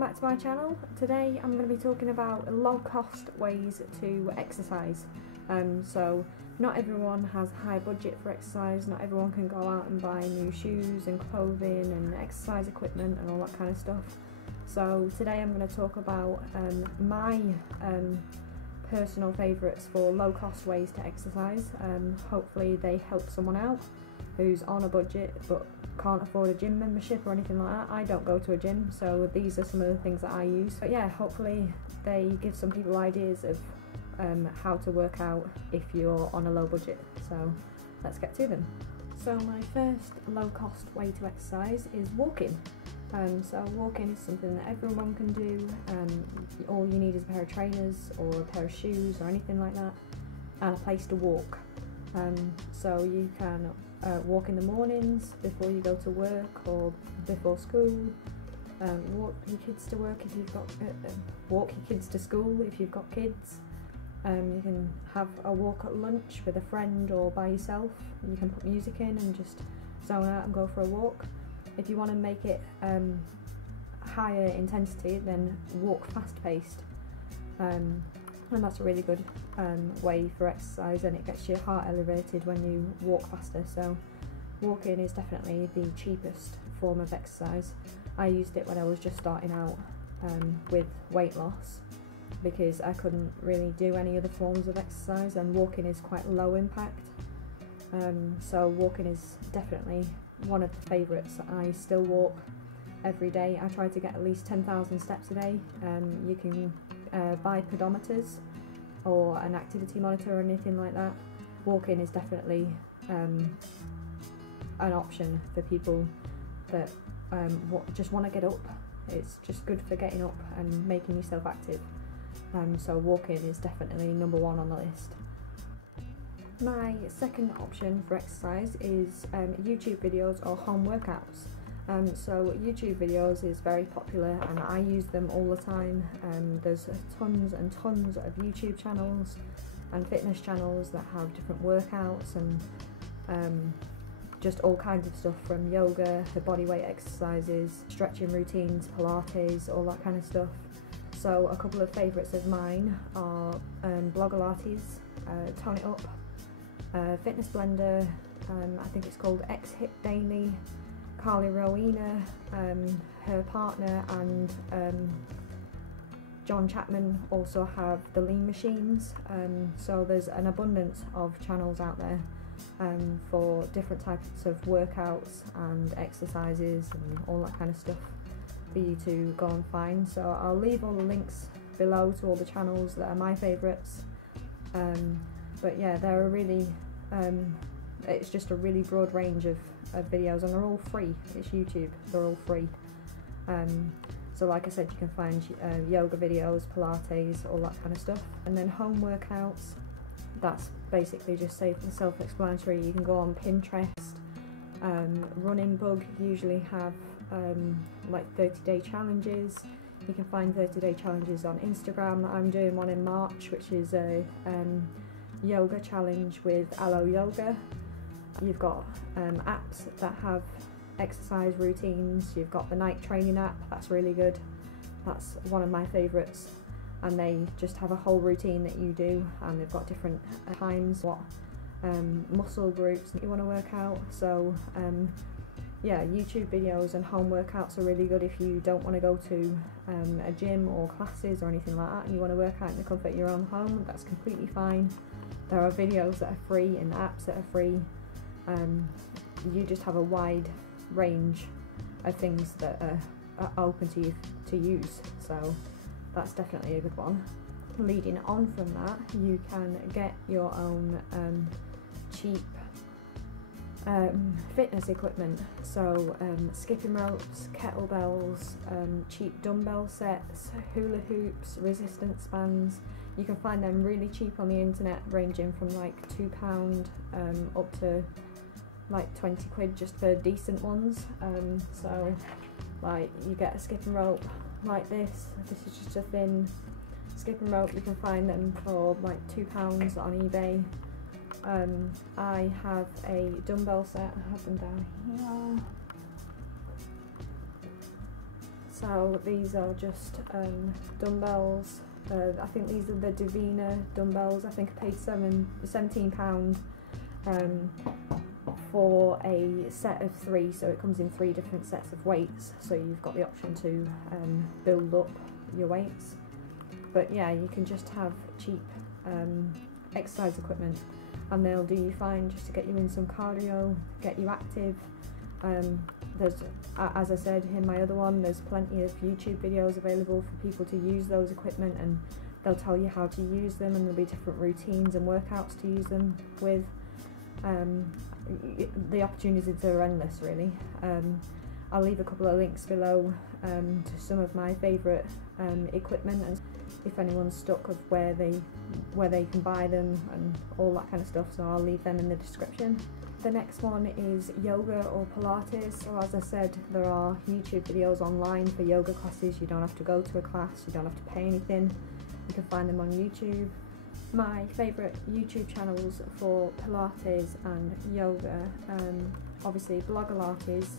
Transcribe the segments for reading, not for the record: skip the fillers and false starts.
back to my channel. Today I'm going to be talking about low cost ways to exercise. So not everyone has high budget for exercise, not everyone can go out and buy new shoes and clothing and exercise equipment and all that kind of stuff. So today I'm going to talk about my personal favourites for low cost ways to exercise. Hopefully they help someone out who's on a budget but can't afford a gym membership or anything like that. I don't go to a gym, so these are some of the things that I use. But yeah, hopefully they give some people ideas of how to work out if you're on a low budget. So let's get to them. So my first low cost way to exercise is walking. So walking is something that everyone can do. All you need is a pair of trainers or a pair of shoes or anything like that, and a place to walk. So you can walk in the mornings before you go to work or before school. Walk your kids to work if you've got walk your kids to school if you've got kids. You can have a walk at lunch with a friend or by yourself. You can put music in and just zone out and go for a walk. If you want to make it higher intensity, then walk fast-paced. And that's a really good way for exercise, and it gets your heart elevated when you walk faster. So walking is definitely the cheapest form of exercise. I used it when I was just starting out with weight loss, because I couldn't really do any other forms of exercise, and walking is quite low impact. So walking is definitely one of the favourites. I still walk every day. I try to get at least 10,000 steps a day. You can buy pedometers or an activity monitor or anything like that. Walking is definitely an option for people that just want to get up. It's just good for getting up and making yourself active. So walking is definitely number one on the list. My second option for exercise is YouTube videos or home workouts. So YouTube videos is very popular and I use them all the time. There's tons and tons of YouTube channels and fitness channels that have different workouts and just all kinds of stuff, from yoga to bodyweight exercises, stretching routines, Pilates, all that kind of stuff. So a couple of favourites of mine are Blogilates, Tone It Up, Fitness Blender, I think it's called X-Hit Daily, Carly Rowena, her partner, and John Chapman also have the Lean Machines. So there's an abundance of channels out there for different types of workouts and exercises and all that kind of stuff for you to go and find. So I'll leave all the links below to all the channels that are my favourites. But yeah, they're a really it's just a really broad range of videos, and they're all free. It's YouTube, they're all free. So like I said, you can find yoga videos, Pilates, all that kind of stuff. And then home workouts, that's basically just self-explanatory. You can go on Pinterest. Running Bug usually have like 30-day challenges. You can find 30-day challenges on Instagram. I'm doing one in March, which is a yoga challenge with Alo Yoga. You've got apps that have exercise routines. You've got the Night Training app, that's really good. That's one of my favourites, and they just have a whole routine that you do, and they've got different times, what muscle groups that you want to work out. So yeah, YouTube videos and home workouts are really good if you don't want to go to a gym or classes or anything like that, and you want to work out in the comfort of your own home. That's completely fine. There are videos that are free and apps that are free. You just have a wide range of things that are open to you to use, so that's definitely a good one. Leading on from that, you can get your own cheap fitness equipment. So skipping ropes, kettlebells, cheap dumbbell sets, hula hoops, resistance bands. You can find them really cheap on the internet, ranging from like £2 up to like 20 quid just for decent ones. So like you get a skipping rope like this is just a thin skipping rope. You can find them for like £2 on eBay. I have a dumbbell set, I have them down here. So these are just dumbbells. I think these are the Divina dumbbells. I think I paid £17 for a set of 3, so it comes in 3 different sets of weights, so you've got the option to build up your weights. But yeah, you can just have cheap exercise equipment and they'll do you fine just to get you in some cardio, get you active. There's, as I said in my other one, there's plenty of YouTube videos available for people to use those equipment, and they'll tell you how to use them, and there'll be different routines and workouts to use them with. The opportunities are endless, really. I'll leave a couple of links below to some of my favourite equipment, and if anyone's stuck of where they can buy them and all that kind of stuff, so I'll leave them in the description. The next one is yoga or Pilates. So as I said, there are YouTube videos online for yoga classes. You don't have to go to a class, you don't have to pay anything. You can find them on YouTube. My favourite YouTube channels for Pilates and yoga, obviously Blogilates,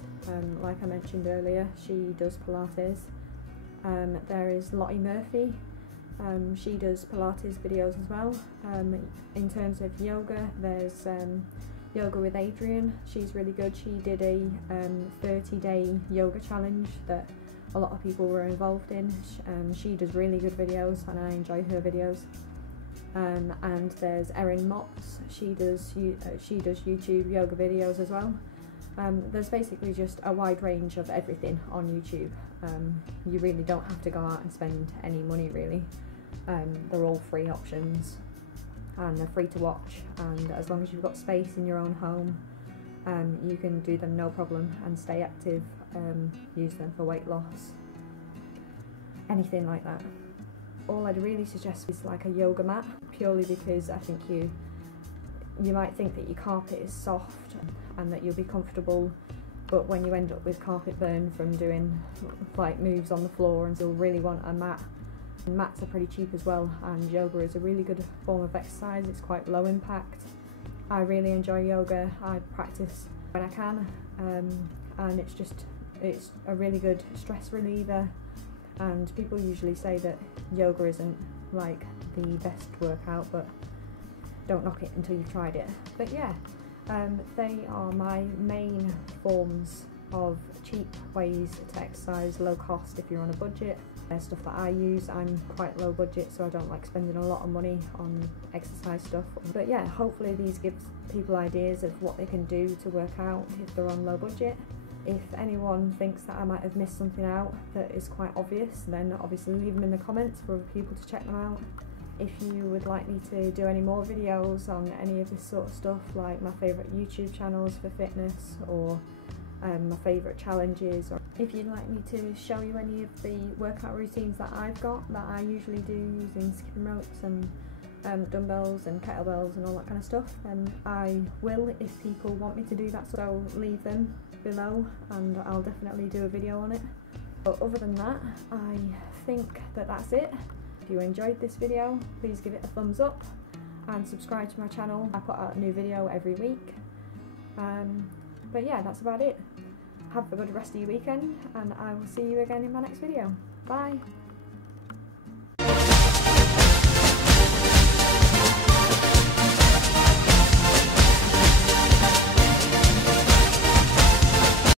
like I mentioned earlier, she does Pilates. There is Lottie Murphy, she does Pilates videos as well. In terms of yoga, there's Yoga with Adriene. She's really good. She did a 30-day yoga challenge that a lot of people were involved in. She does really good videos and I enjoy her videos. And there's Erin Motts. She does YouTube yoga videos as well. There's basically just a wide range of everything on YouTube. You really don't have to go out and spend any money, really. They're all free options and they're free to watch, and as long as you've got space in your own home, you can do them no problem and stay active, use them for weight loss, anything like that. All I'd really suggest is like a yoga mat, purely because I think you might think that your carpet is soft and that you'll be comfortable, but when you end up with carpet burn from doing like moves on the floor, and you'll really want a mat. And mats are pretty cheap as well, and yoga is a really good form of exercise. It's quite low impact. I really enjoy yoga. I practice when I can, and it's a really good stress reliever. And people usually say that yoga isn't like the best workout, but don't knock it until you've tried it. But yeah, they are my main forms of cheap ways to exercise, low cost if you're on a budget. Stuff that I use, I'm quite low budget, so I don't like spending a lot of money on exercise stuff. But yeah, hopefully these give people ideas of what they can do to work out if they're on low budget. If anyone thinks that I might have missed something out that is quite obvious, then obviously leave them in the comments for other people to check them out. If you would like me to do any more videos on any of this sort of stuff, like my favourite YouTube channels for fitness, or my favourite challenges, or if you'd like me to show you any of the workout routines that I've got that I usually do using skipping ropes and dumbbells and kettlebells and all that kind of stuff, then I will if people want me to do that, so leave them below and I'll definitely do a video on it. But other than that, I think that that's it. If you enjoyed this video, please give it a thumbs up and subscribe to my channel. I put out a new video every week. But yeah, that's about it. Have a good rest of your weekend, and I will see you again in my next video. Bye!